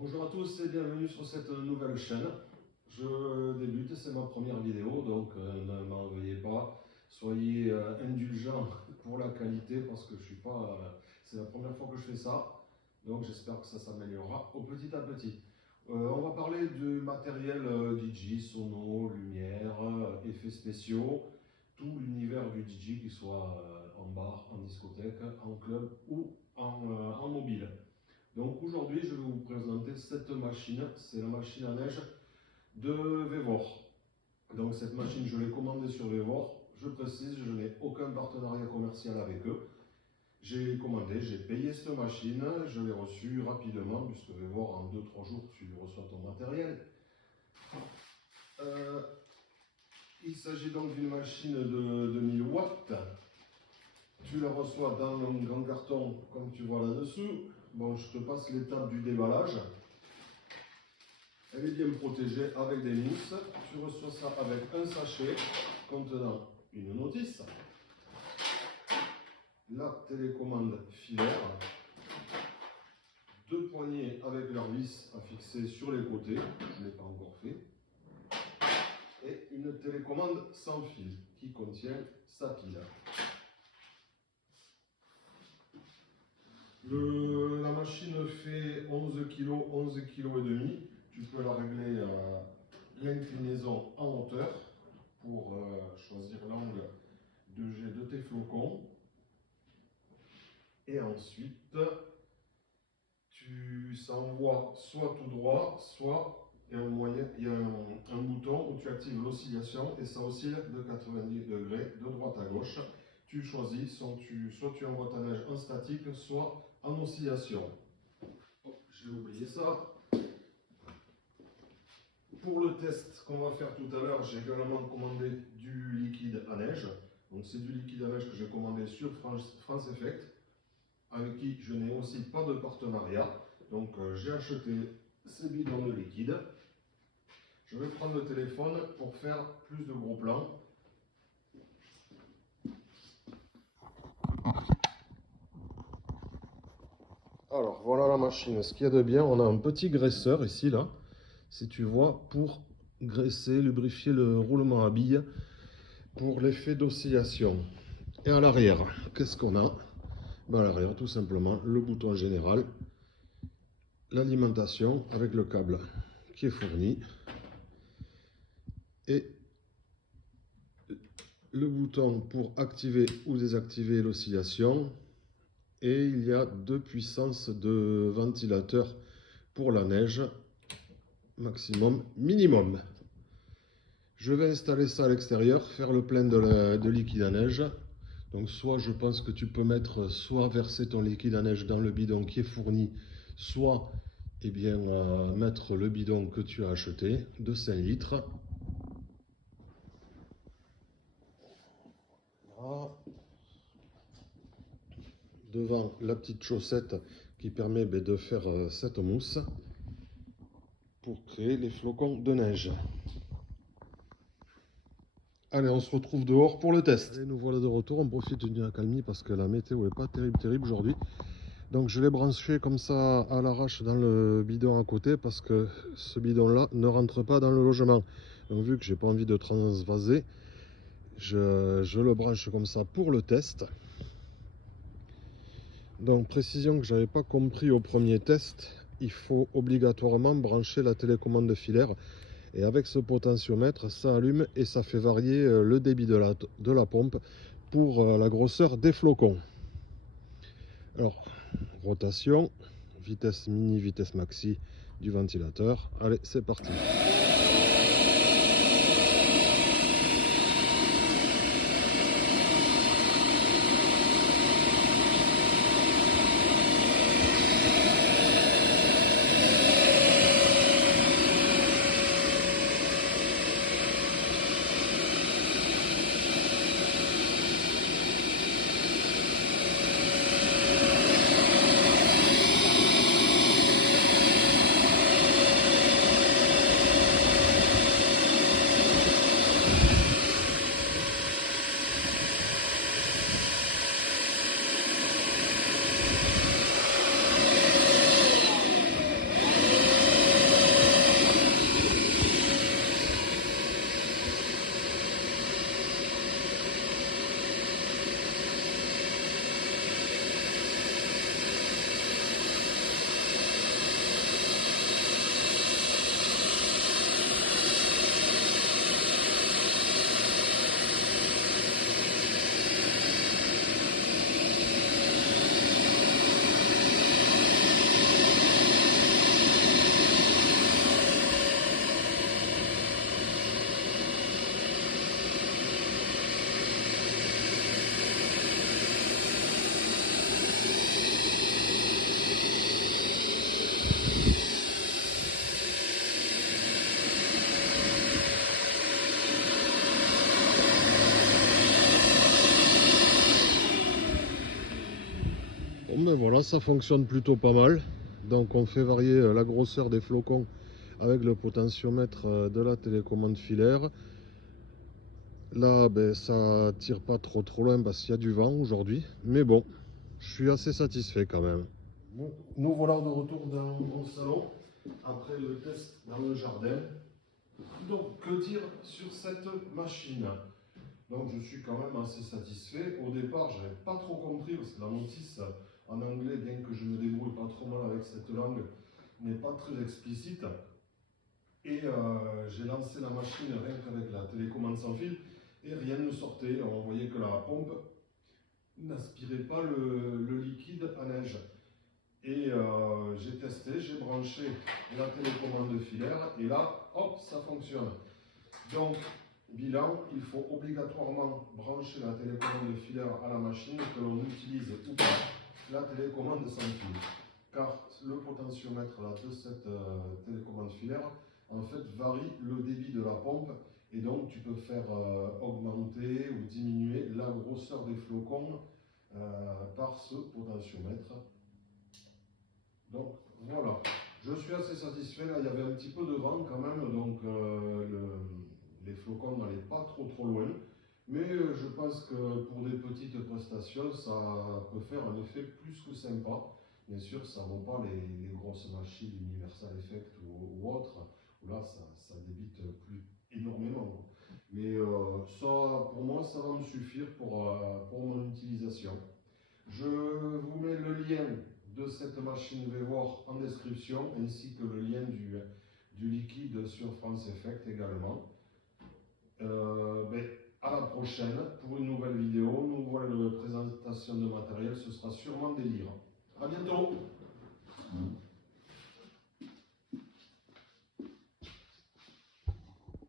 Bonjour à tous et bienvenue sur cette nouvelle chaîne. Je débute, c'est ma première vidéo, donc ne m'en veuillez pas. Soyez indulgents pour la qualité parce que je suis pas, c'est la première fois que je fais ça. Donc j'espère que ça s'améliorera au petit à petit. On va parler du matériel DJ, sono, lumière, effets spéciaux, tout l'univers du DJ, qu'il soit en bar, en discothèque, en club ou en mobile. Donc aujourd'hui, je vais vous présenter cette machine. C'est la machine à neige de Vevor. Donc cette machine, je l'ai commandée sur Vevor. Je précise, je n'ai aucun partenariat commercial avec eux. J'ai commandé, j'ai payé cette machine, je l'ai reçue rapidement, puisque Vevor, en 2-3 jours, tu reçois ton matériel. Il s'agit donc d'une machine de 1000 watts. Tu la reçois dans un grand carton, comme tu vois là-dessous. Bon, je te passe l'étape du déballage. Elle est bien protégée avec des mousses. Tu reçois ça avec un sachet contenant une notice, la télécommande filaire, deux poignées avec leur vis à fixer sur les côtés, je ne l'ai pas encore fait, et une télécommande sans fil qui contient sa pile. La machine fait 11 kg, 11 kg et demi. Tu peux la régler l'inclinaison en hauteur pour choisir l'angle de jet de tes flocons. Et ensuite, tu s'envoies soit tout droit, soit il y a un bouton où tu actives l'oscillation et ça oscille de 90 degrés de droite à gauche. Tu choisis, soit tu envoies ta neige en statique, soit en oscillation. Oh, j'ai oublié ça. Pour le test qu'on va faire tout à l'heure, j'ai également commandé du liquide à neige. Donc c'est du liquide à neige que j'ai commandé sur France Effect, avec qui je n'ai aussi pas de partenariat. Donc j'ai acheté ces bidons de liquide. Je vais prendre le téléphone pour faire plus de gros plans. Alors voilà la machine. Ce qu'il y a de bien, on a un petit graisseur ici, là, si tu vois, pour graisser, lubrifier le roulement à billes pour l'effet d'oscillation. Et à l'arrière, qu'est-ce qu'on a? Ben à l'arrière, tout simplement, le bouton général, l'alimentation avec le câble qui est fourni et le bouton pour activer ou désactiver l'oscillation. Et il y a deux puissances de ventilateur pour la neige, maximum, minimum. Je vais installer ça à l'extérieur, faire le plein de liquide à neige. Donc soit je pense que tu peux mettre, soit verser ton liquide à neige dans le bidon qui est fourni, soit eh bien, mettre le bidon que tu as acheté de 5 litres. Voilà. Devant la petite chaussette qui permet de faire cette mousse pour créer les flocons de neige. Allez, on se retrouve dehors pour le test. Allez, nous voilà de retour, on profite d'une accalmie parce que la météo n'est pas terrible aujourd'hui. Donc je l'ai branché comme ça à l'arrache dans le bidon à côté parce que ce bidon là ne rentre pas dans le logement. Donc vu que j'ai pas envie de transvaser, je le branche comme ça pour le test. Donc précision que j'avais pas compris au premier test, il faut obligatoirement brancher la télécommande filaire et avec ce potentiomètre ça allume et ça fait varier le débit de la pompe pour la grosseur des flocons. Alors rotation, vitesse mini, vitesse maxi du ventilateur. Allez, c'est parti. Là ça fonctionne plutôt pas mal. Donc on fait varier la grosseur des flocons avec le potentiomètre de la télécommande filaire. Là ben, ça tire pas trop loin parce qu'il y a du vent aujourd'hui. Mais bon, je suis assez satisfait quand même. Bon, nous voilà de retour dans mon salon après le test dans le jardin. Donc que dire sur cette machine? Donc je suis quand même assez satisfait. Au départ, je n'avais pas trop compris parce que la notice en anglais, bien que je me débrouille pas trop mal avec cette langue, n'est pas très explicite. Et j'ai lancé la machine rien qu'avec la télécommande sans fil et rien ne sortait. On voyait que la pompe n'aspirait pas le liquide à neige. Et j'ai testé, j'ai branché la télécommande filaire et là, hop, ça fonctionne. Donc, bilan, il faut obligatoirement brancher la télécommande filaire à la machine, que l'on utilise ou pas la télécommande sans fil. Car le potentiomètre là, de cette télécommande filaire en fait varie le débit de la pompe et donc tu peux faire augmenter ou diminuer la grosseur des flocons par ce potentiomètre. Donc voilà, je suis assez satisfait. Là, il y avait un petit peu de vent quand même, donc les flocons n'allaient pas trop loin. Mais je pense que pour des petites prestations, ça peut faire un effet plus que sympa. Bien sûr, ça ne vaut pas les grosses machines Universal Effect ou autres, où là, ça débite plus énormément. Mais ça, pour moi, ça va me suffire pour mon utilisation. Je vous mets le lien de cette machine VEVOR en description, ainsi que le lien du liquide sur France Effect également. À la prochaine pour une nouvelle vidéo, une nouvelle présentation de matériel, ce sera sûrement des livres. À bientôt.